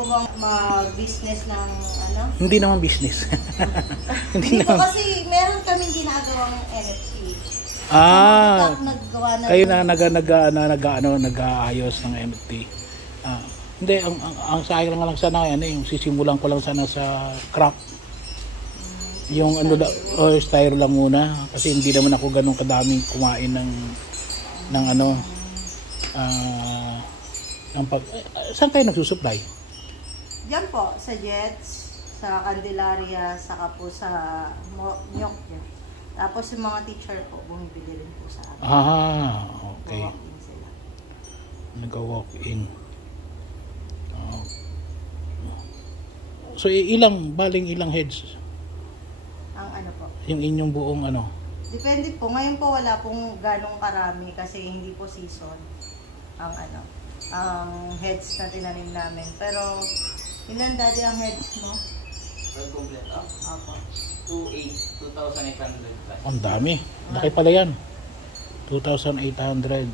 po bang mag-business ng ano? Hindi naman business. Hindi po kasi meron kaming ginagawang NFT. Kayo na nag-aayos ng NFT. Hindi, ang sa akin lang sana yung sisimulan ko lang sana sa craft. Yung styro lang muna kasi hindi naman ako ganun kadaming kumain ng saan kayo nagsusupply? Diyan po sa Jets, sa Candelaria, saka po sa Nyok. Tapos yung mga teacher po bumibili rin po sa amin. Okay. Walk-in sila. Nag-walk-in. So ilang heads? Ang ano po? Yung inyong buong ano? Depende po. Ngayon po wala pong ganong karami kasi hindi po season ang heads na tinanim namin. Pero ilan daddy ang heads mo? Well, complete up. Apo. 2,800. Ang dami. Laki pala yan. 2,800.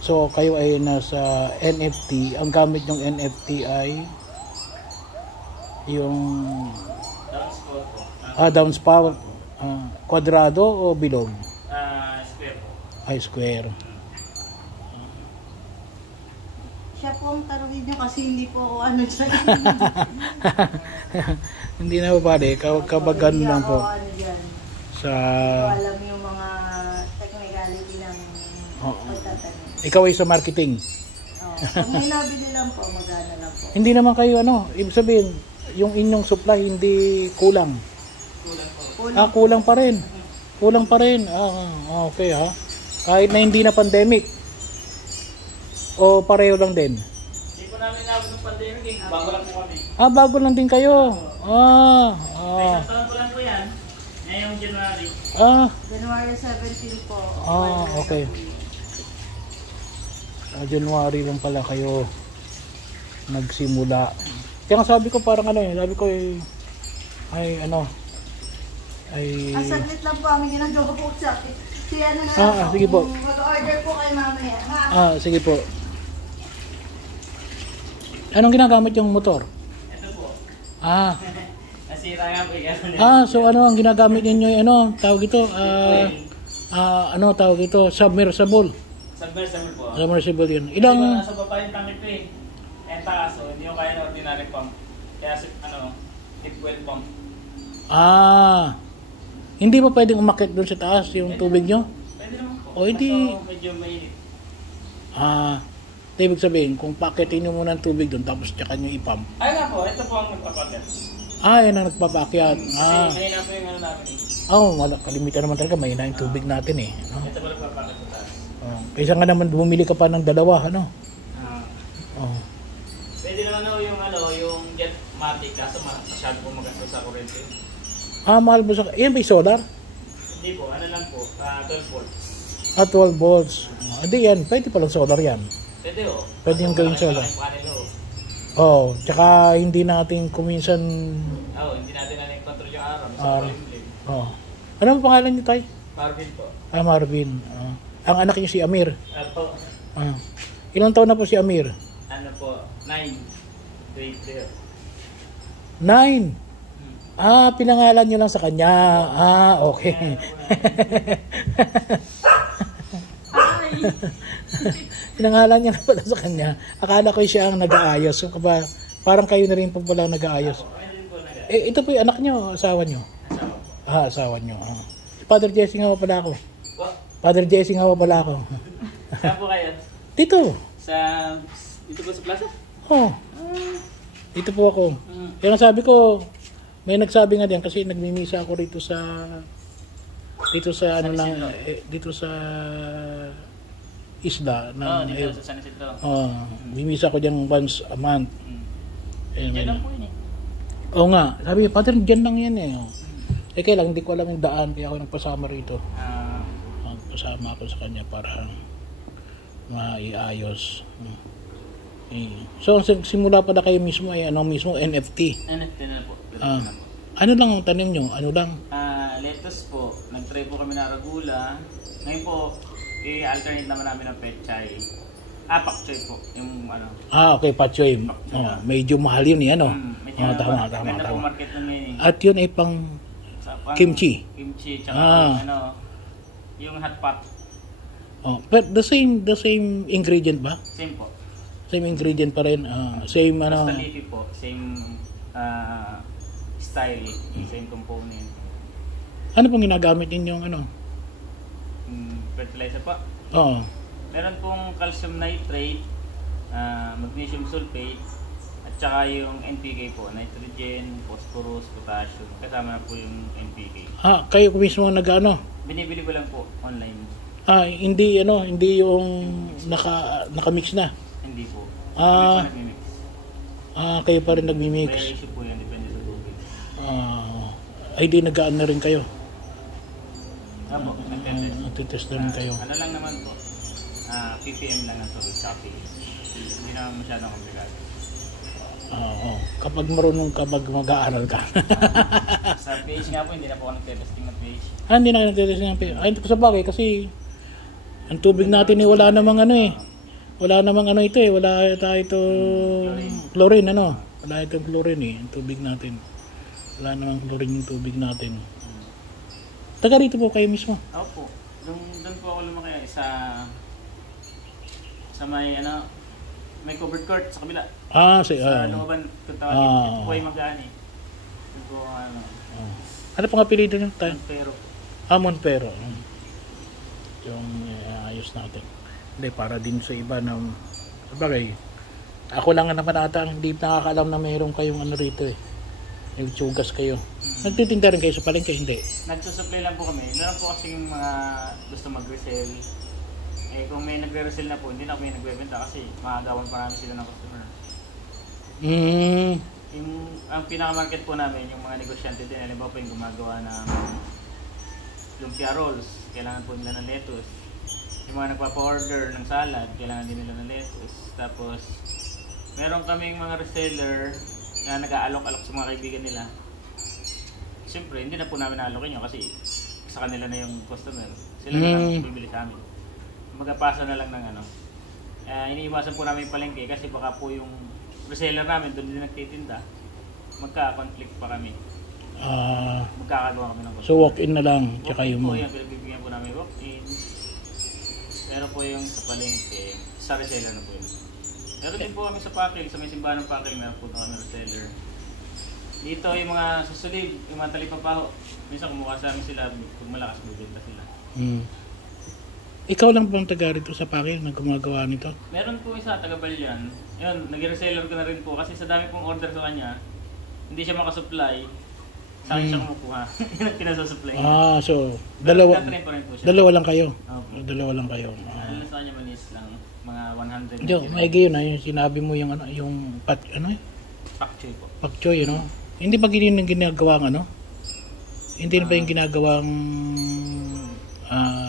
So kayo ay nasa NFT. Ang gamit yung NFT ay yung downspout. Kwadrado o bilog? Square po. Square. Siya po ang taruhin nyo kasi hindi po ako ano dyan. Hindi na po pare. Kabagan lang po. Sa... Hindi ko alam yung mga technicality ng pagtatanim. Ikaw ay sa marketing. Kung may nabili lang po, magana lang po. Hindi naman kayo ibig sabihin, yung inyong supply hindi kulang. Kulang pa rin. Kulang pa rin. Okay ha. Kahit na hindi na pandemic. O pareho lang din? Hindi po namin nabot ng pandemic. Bago lang po kami. Bago lang din kayo. Isang taon po lang po yan. Ngayong January. January 17 po. Okay. January lang pala kayo nagsimula. Kaya sabi ko parang sabi ko saglit lang po ang ginagawa po sa akin. Sige po. Mag-order po kayo mamaya. Sige po. Anong ginagamit yung motor? Ito po. Nasira nga po yan. So ang ginagamit ninyo tawag ito? Tawag ito? Submersible. Submersible po. Submersible yun. Ilang... Hindi ko nasa baba yung tank ito eh. Taas hindi ko kaya na ordinary pump. Kaya tip well pump. Hindi ba pwedeng umakyat doon sa taas yung tubig nyo? Pwede naman po. O hindi... Medyo mainit. Ibig sabihin, kung paketin nyo muna ng tubig doon tapos tsaka nyo ipump. Ay nga po, ito po ang nagpapakyat. Yan ang nagpapakyat. Kasi mahina po yung namin eh. Kalimitan naman talaga, mahina yung tubig natin eh. Ito po nagpapakyat sa taas. Kaysa nga naman bumili ka pa ng dalawa, Pwede naman yung Jetmatic kaso masyado po magastos sa kurente. Mahal mo sa... Yan ba yung solar? Hindi po, lang po, 12 volts. 12 volts. Hindi yan, pwede palang solar yan. Pwede o. Pwede yung gawing solar. Tsaka hindi natin kuminsan... hindi natin control yung araw. Ano ang pangalan niyo, Tay? Marvin po. Marvin. Ang anak niyo si Amir. Po. Ilang taon na po si Amir? 9. 9? Pinangalan nyo lang sa kanya. Okay. Pinangalan niya na pala sa kanya. Akala ko siya ang nag-aayos. Parang kayo na rin po pala nag-aayos. Ito po yung anak nyo, asawa nyo? Asawa nyo. Father Jesse nga pala ako. Father Jesse nga pala ako. Saan po kayo? Dito. Dito po sa plaza? Dito po ako. Kaya sabi ko, may nagsabi nga din kasi nagmimisa ako dito sa isla dito sa San Isidro. Mimisa ko diyan once a month. Diyan lang po yun eh. Oo nga, sabi niya, Father, diyan lang yan eh. Kaya lang, hindi ko alam yung daan kaya ako nagpasama rito. Nagpasama ako sa kanya para maiayos. So, simula pa na kayo mismo ay mismo NFT. NFT na po. Ano lang ang tanim nyo? Ano lang? Lettuce po. Nag-try po kami na arugula. Ngayon po, i-alternate naman namin ng pechay. Pak choy po. Yung ano. Okay, pak choy. Medyo mahal yun eh, ano? Medyo Tama. maganda po market nun yun eh. At yun ay pang kimchi. Kimchi, tsaka yung hot pot. But the same ingredient ba? Same po. Same ingredient pa rin. Same ano. Basta leafy po. Same style. Same component. Ano pong ginagamit ninyong ano? Fertilizer po. Oo. Meron pong calcium nitrate, magnesium sulfate, at saka yung NPK po, nitrogen, phosphorus, potassium. Kasama na po yung NPK. Kayo mismo nag-ano? Binibili ko lang po online. Hindi yung naka-mix na. Hindi po. Nagmi-mix. Kayo pa rin nagmi-mix. May issue po yan, depende sa tubig. Ay di nag-ano na rin kayo. Po, Nagtitest na rin kayo. Ano lang naman po, ppm lang ang tubig sa pH. Hindi naman masyadong komplikado. Kapag marunong ka mag-aaral ka. Sa pH nga po, hindi na po ako nagtesting ng pH. Hindi na nagtitest ng pH. Hindi ko sa bagay kasi ang tubig natin wala namang ano eh. Wala namang ano ito eh. Wala tayo chlorine ano. Wala itong chlorine eh. Ang tubig natin. Wala namang chlorine yung tubig natin. Taga rito po kayo mismo? Opo. Doon po ako lumaki sa may may covered court sa kabila. Sa looban kung tawagin. Ito po yung magkaan eh. Ito po ano pang apelido nyo? Monpero. Monpero. Yung ayos natin. Hindi, para din sa iba na bagay. Ako lang naman ata ang hindi nakakaalam na mayroon kayong ano rito eh. Yung tsugas kayo. Nagtitinda rin kayo sa palengke? Hindi. Nagsusupply lang po kami. Meron po kasi yung mga gusto mag-resell. Kung may nagre-resell na po, hindi na kami nagbebenta kasi makagawan pa namin sila ng customer. Ang pinaka-market po namin, yung mga negosyante din, alam po yung gumagawa ng lumpia rolls, kailangan po nila ng lettuce. Yung mga nagpapa-order ng salad, kailangan din nila ng lettuce. Tapos, meron kaming mga reseller na nag-aalok-alok sa mga kaibigan nila. Siyempre, hindi na po namin naalokin yun kasi sa kanila na yung customer. Sila na lang bibili sa amin. Magpasa na lang ng iniiwasan po namin yung palengke kasi baka po yung reseller namin doon din nagtitinda. Magka-conflict pa kami. Magkakagawa kami ng customer. So walk-in na lang, tsaka yung po yan, bibigyan po namin walk-in. Pero po yung sa palengke, sa reseller na po yun. Meron din po kami sa Pakil, sa may simbahan ng Pakil, meron po kami reseller. Dito yung mga susulib, yung mga talipapaho. Minsan kumuha sa amin sila, pag malakas bibenta sila. Ikaw lang bang taga rito sa Pakil na gumagawa nito? Meron po isa, taga Balyan. Yun, nag-reseller ko na rin po kasi sa dami pong order sa kanya, hindi siya makasupply. Sa akin siya kumukuha. Pinasusupply. So dalawa lang kayo? Okay. Dalawa lang kayo. Ano sa kanya manis lang, mga 100. Yo, maigi yun yung sinabi mo yung yung pak choy po. Pak choy, Hindi ba yung ginagawang Hindi na ba yung ginagawang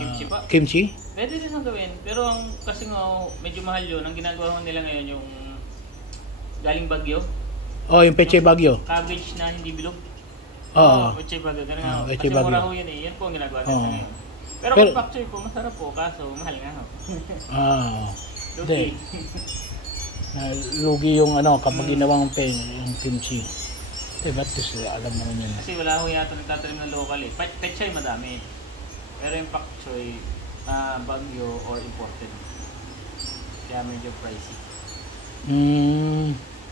kimchi pa? Kimchi? Pwede din ang gawin. Pero kasi nga medyo mahal yun. Ang ginagawa nila ngayon yung galing Bagyo. Yung Pechay Bagyo. Cabbage na hindi bilog. Pechay Bagyo. Kasi mura ho yun eh. Yan po ang ginagawa nila ngayon. Pero kung pak choy po, masarap po. Kaso mahal nga ho. Lugi. Lugi yung kapag ginawang yung kimchi. Ba't alam naman yun. Kasi wala ho yata nagtatanim ng local eh. Pechay madami. Pero yung pak choy, Bagyo or imported. Kaya medyo pricey.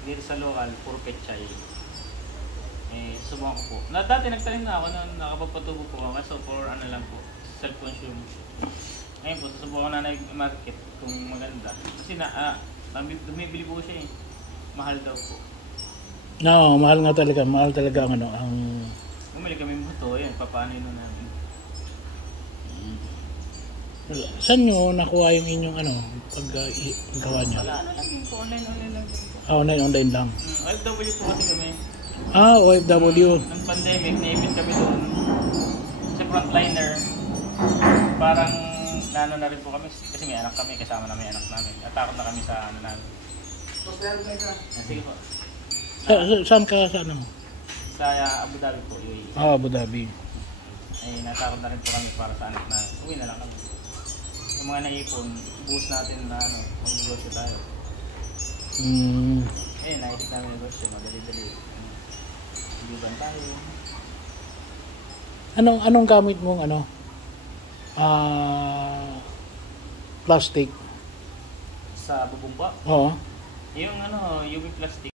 Dito sa local, puro pechay. Subukan ko po. Dati nagtanim na ako nung nakapagpatubo po ako. So for lang po, self-consume. Ngayon po, susubukan na market kung maganda. Kasi bumibili po siya eh. Mahal daw po. Mahal nga talaga. Mahal talaga ang Bumili kami buto, yun. Papaano yun namin. Saan nyo nakuha yung inyong paggawa nyo? Wala, lang yun po. Online lang din po. Online lang. OFW po kasi kami. OFW. Nung pandemic, naipit kami doon. Kasi frontliner. Parang na rin po kami. Kasi may anak kami, kasama na may anak namin. Natakot na kami sa namin. Sige po. Saan ka sa Sa Abu Dhabi po, UAE. Abu Dhabi. Natakot na rin po kami para sa anak na uwi na lang kami. yung mga naipon, buhos natin na ano, mag-negosyo tayo. Eh, naisip namin negosyo, madali-dali. Liban tayo. Anong gamit mong plastic? Sa bubong po, Oo. yung UV plastic.